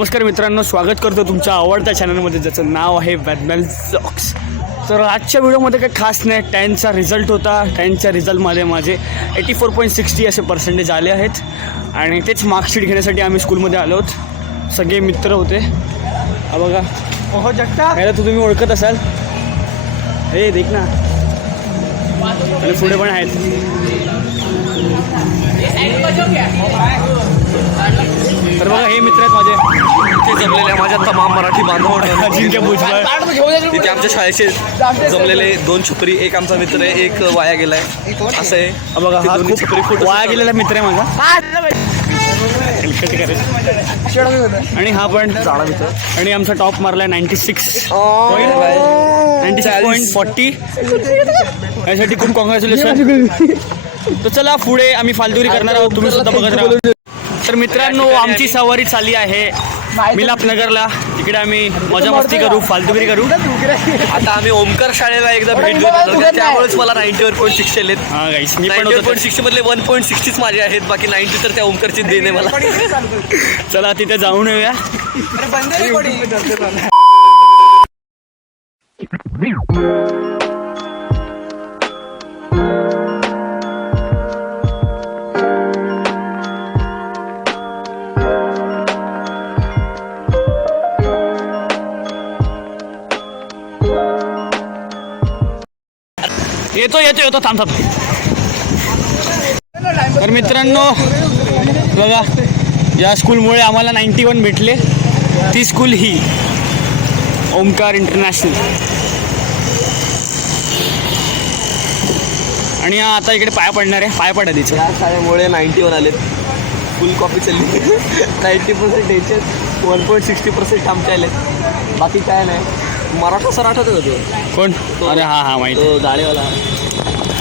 नमस्कार मित्रांनो, स्वागत करतो तुमच्या आवडत्या चॅनलमध्ये ज्याचं नाव आहे बॅटमॅन व्लॉग्स. तर आजच्या व्हिडिओमध्ये काही खास नाही. 10चा रिझल्ट होता. 10च्या रिझल्टमध्ये माझे 84.60 असे पर्सेंटेज आले आहेत आणि तेच मार्कशीट घेण्यासाठी आम्ही स्कूलमध्ये आलो आहोत. सगळे मित्र होते. हा बघा, ओहो जगता याला तुम्ही ओळखत असाल. हे देख ना, आणि पुढे पण आहेत. तर बघा, हे मित्र आहेत माझे, ते जमलेल्या माझ्या तमाम मराठी बांधवांना अजिंक्य भुजबळ. तिथे आमच्या शाळेचे जमलेले 2 छपरी, एक आमचा मित्र आहे, एक वाया गेलाय. असं आहे. हा बघा, हा दोन्ही खूप छपरी फोटो वाया गेलेला मित्र आहे माझा. आणि हा पण जाडा मित्र. आणि आमचा टॉप मारलाय 96 96.40. यासाठी खूप कॉंग्रॅच्युलेशन. तर चला पुढे आम्ही फालतुरी करणार आहोत, तुम्ही सुद्धा बघत राहा. तर मित्रांनो, आमची सवारी चालली आहे मिलाप नगरला. तिकडे आम्ही मजा मस्ती करू, फालतुगिरी करू. आता आम्ही ओमकार शाळेला एकदा भेट देऊ, त्यामुळेच मला 91.60 आलेत. हा गाईस, मी पण 91.60 मधले 1.60 माझे आहेत, बाकी 90 तर त्या ओमकारची देणे मला. चला तिथे जाऊन येऊया. येतो थांब. तर मित्रांनो बघा, या स्कूलमुळे आम्हाला 91 भेटले. ती स्कूल ही ओमकार इंटरनॅशनल. आणि आता इकडे पाया पडणार आहे, पाया पडा तिचं. या शाळेमुळे 91 आलेत. फुल कॉपी चालली. 90% याचे 1.60% आमचे आलेत. बाकी काय नाही. मराठा सर आठवत होतो कोण? अरे हा माहिती, तो जाळेवाला.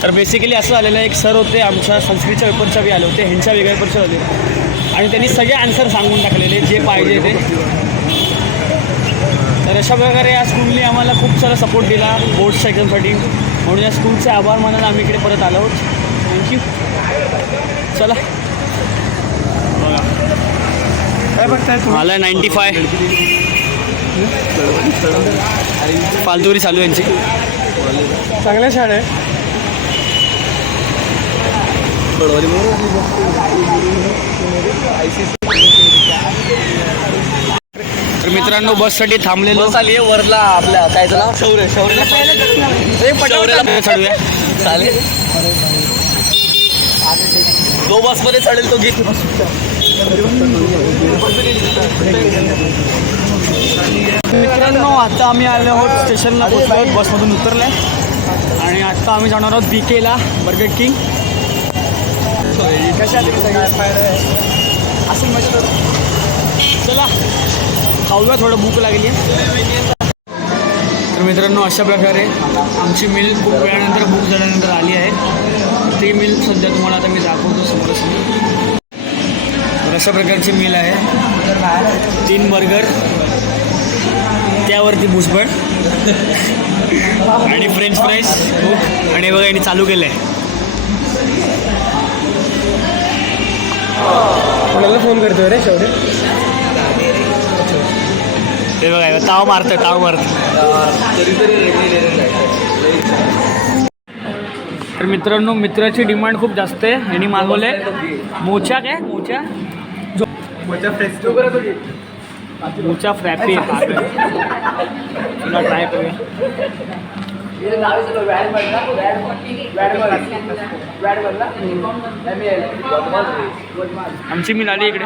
तर बेसिकली असं झालेलं आहे, एक सर होते आमच्या संस्कृतच्या पेपरच्या बी आले होते, ह्यांच्या वेगळ्या पेपरच्या होते, आणि त्यांनी सगळे आन्सर सांगून टाकलेले जे पाहिजे ते. तर अशा प्रकारे या स्कूलने आम्हाला खूप सारा सपोर्ट दिला बोर्ड्सच्या एक्झामसाठी, म्हणून या स्कूलचे आभार मानायला आम्ही इकडे परत आलो आहोत. थँक्यू. चला बघा, काय बघताय मला 95. फालतुरी चालू यांची. चांगल्या शाळा आहे. तर मित्रांनो, बससाठी थांबलेलो. बस आली आहे वरला आपल्या काय झाला शौर्य चढूया. चालेल. जो बसमध्ये चढेल तो घेत. मित्रांनो, आता आम्ही आलो आहोत स्टेशनला, पोहोचलो आहोत, बसमधून उतरलं आहे आणि आता आम्ही जाणार आहोत BKला, बर्गर किंग. चला खाऊया, थोडं भूक लागली आहे. तर मित्रांनो, अशा प्रकारे आमची मिल खूप वेळानंतर भूक झाल्यानंतर आली आहे. ती मिल सध्या तुम्हाला आता मी दाखवतो समोर. तर अशा प्रकारची मिल आहे. 3 बर्गर, त्यावरती भुसबळ आणि फ्रेंच फ्राईज. आणि बघा, यांनी चालू केलं आहे. कोणाला फोन करतोय रे शौर्य? ते बघा, ताव मारतं. तर मित्रांनो, मित्राची डिमांड खूप जास्त आहे. यांनी मागवलंय मोचा फ्रॅपी. तुला ट्राय करूया. आमची मिल आली इकडे.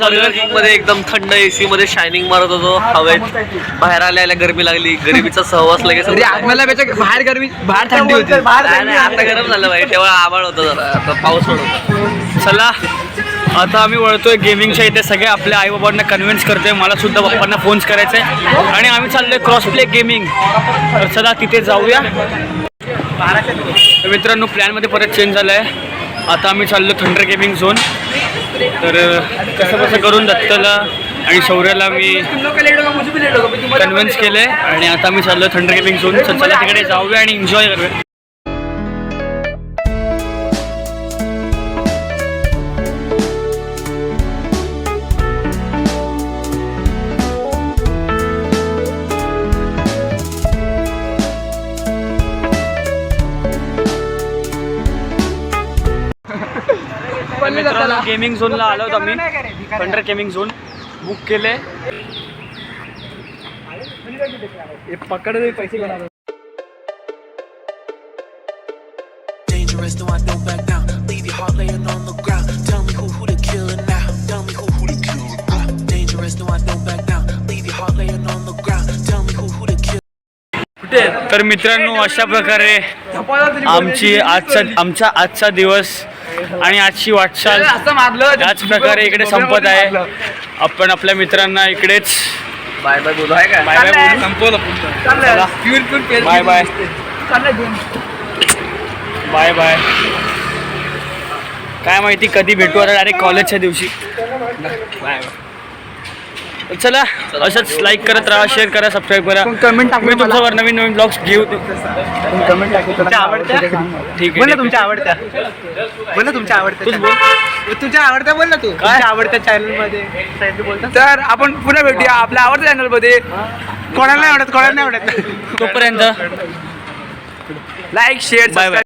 बर्गर किंग मध्ये एकदम थंड AC मध्ये शायनिंग मारत होतो हवेत. बाहेर आल्याला गरमी लागली. गरमीचा सहवास लगेच बाहेर गरमी, बाहेर थंडी होती. आता गरम झालं पाहिजे. तेव्हा आभाळ होतं, जरा आता पाऊस पडत होता. चला आता आम्ही वळतोय गेमिंगच्या इथे. सगळे आपल्या आईबाबांना कन्व्हिन्स करतोय. मला सुद्धा पप्पांना फोन्स करायचा आहे आणि आम्ही चाललोय क्रॉस प्ले गेमिंग. तर चला तिथे जाऊया. तर मित्रांनो प्लॅनमध्ये परत चेंज झाला आहे. आता आम्ही चाललो थंडर गेमिंग झोन. तर कसं करून दत्तला आणि शौर्याला मी कन्व्हिन्स केलं आहे आणि आता आम्ही चाललो थंडर गेमिंग झोन. तर चला तिकडे जाऊया आणि एन्जॉय करूया. गेमिंग झोनला आलो होतो आम्ही. थंडर गेमिंग झोन बुक केले. पकड पैसे घेणार. Dangerous, no, I don't back down. Leave your heart laying on the ground. Tell me who the killer now. Tell me who the killer now. Dangerous, no, I don't back down. Leave your heart laying on the ground. Tell me who the killer. तर मित्रांनो अशा प्रकारे आमचा आजचा दिवस आणि आजची वाटचाल त्याच प्रकारे इकडे संपत आहे. आपण आपल्या मित्रांना इकडेच बाय बाय बोलू आहे का? बाय बाय बोलू. संपवलं. Bye bye bye bye. काय माहिती कधी भेटू आता डायरेक्ट कॉलेजच्या दिवशी. बाय. चला असंच लाईक करत राहा, शेअर करा, सबस्क्राईब करा. कमेंट मी तुमच्यावर नवीन नवीन ब्लॉग्स घेऊ. कमेंट तुमच्या आवडत्या. ठीक बोल ना आहे. तुमच्या आवडत्या. बोल ना तुमच्या आवडत्या. तूच बोल. तुझ्या आवडत्या बोल ना तू. तुमच्या आवडत्या चॅनल मध्ये बोलता. तर आपण पुन्हा भेटूया आपल्या आवडत्या चॅनल मध्ये. कोणाला नाही आवडत. तोपर्यंत लाईक शेअर बाय बाय.